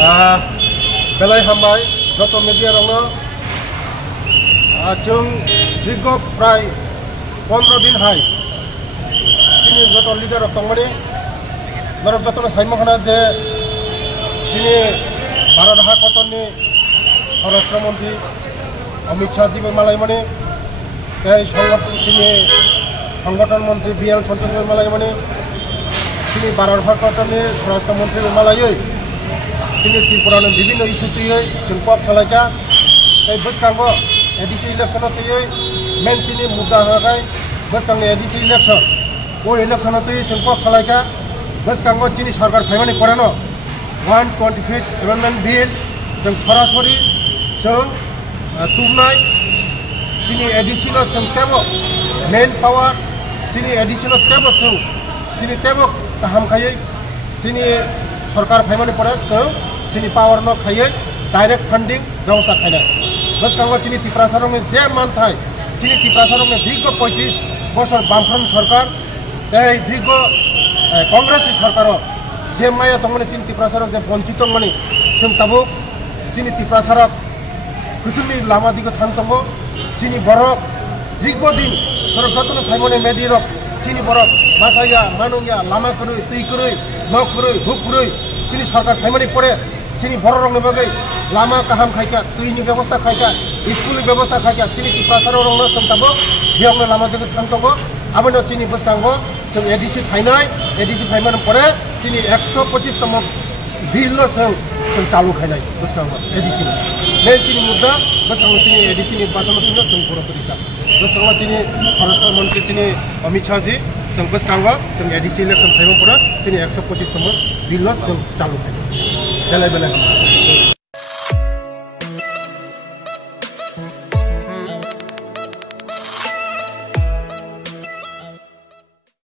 बेलाय हामबाय जत मीडिया रंग जों दीर्घ प्राय 15 दिन हाय जत लिडार तंगमणि नरक जत साइमखना जे भारत हादरनि स्वराष्ट्र मंत्री अमित शाह जी मालायमणि संगठन मंत्री BL सन्तोष मालायमणि भारत हादरनि स्वराष्ट्र मंत्री मालायै त्रिपुरा विभिन्न इस्यु तुयै जों पक सालायका बसकांगो ADC इलेक्शन तुयै मेन मुद्दा हाय बसकांग ADC इलेक्शन वो इलेक्शन तुयै जों पक सालायका बसकांगो चीनी सरकार फाइमानि परानो 125 एमेंडमेंट बिल जों सरासरि जों तुमनाय चीनी ADC नो जों तेबो मेन पावर चीनी ADC नो तेबो जों चीनी तेबो गाहाम खायै चीनी सरकार फाइमानि परे जों चीनी पावर न खायै डायरेक्ट फंडिंग व्यवस्था खायनाय बसकांगो चीनी त्रिपुरासारंग जे मानथाय चीनी त्रिपुरासारंग दीर्घ 35 बছর बामफ्रंट सरकार दीर्घ कांग्रेस सरकार जे माया तंगमनि चीनी त्रिपुरासारंग जे वंचित तंगमनि जों ताबो चीनी त्रिपुरासारक गोसोनि लामा दिगो थांतंगो चीनी बरक दीर्घ दिन जतन साइमने मेडिरक चीनी बरक मासाया मानंगिया लामा करै तै करै न करै हुक करै चीनी सरकार फाइमानि परे चीनी बररंनि बागै लामा गाहाम खायका दैनि व्यवस्था खायका स्कुलनि व्यवस्था खायका चीनी त्रिपुरासारंनो जों ताबो बेयावनो लामा दिगो थांतंगो आबनो चीनी बसकांगो जों ADC फाइमानि परे चीनी 125 तम बिल जों चालू खायनाय बसकांगो ADC मेन चीनी मुद्दा बसकांगो चीनी ADC निर्वाचन जों पुरोखरिता बसकांगो चीनी स्वराष्ट्र मंत्री चीनी अमित शाह जी जों बसकांगो जों ADC इलेक्शन फाइमानि परे चीनी 125 तम बिल जों चालू खायनाय बेलाय